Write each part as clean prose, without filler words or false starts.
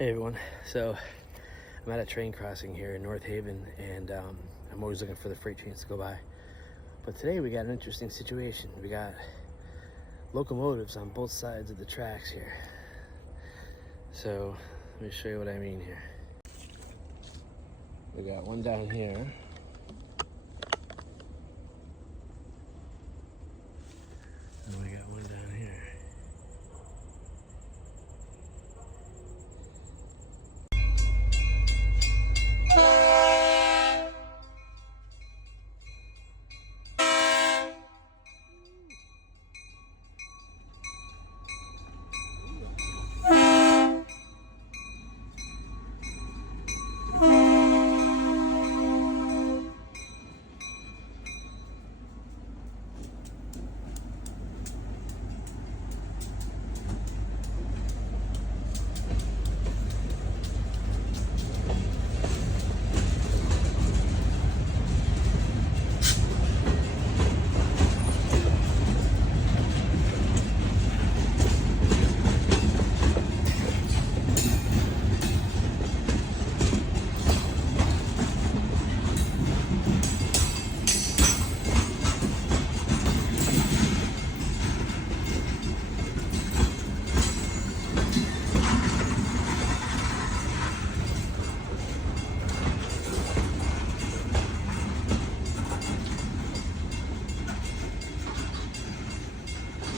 Hey everyone, so I'm at a train crossing here in North Haven, and I'm always looking for the freight trains to go by. But today we got an interesting situation. We got locomotives on both sides of the tracks here. So let me show you what I mean here. We got one down here. And we got one down here.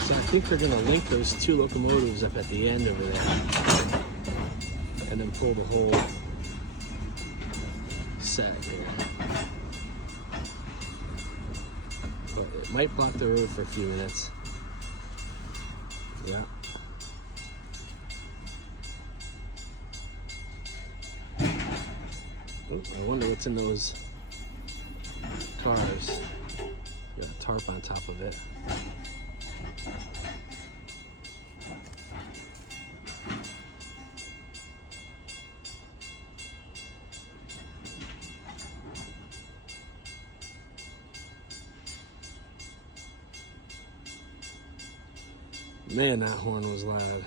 So I think they're gonna link those two locomotives up at the end over there and then pull the whole set here. But it might block the road for a few minutes. Yeah. Oh, I wonder what's in those cars. Got a tarp on top of it. Man, that horn was loud.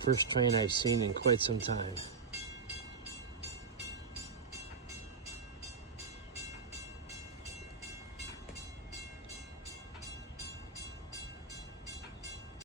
First train I've seen in quite some time.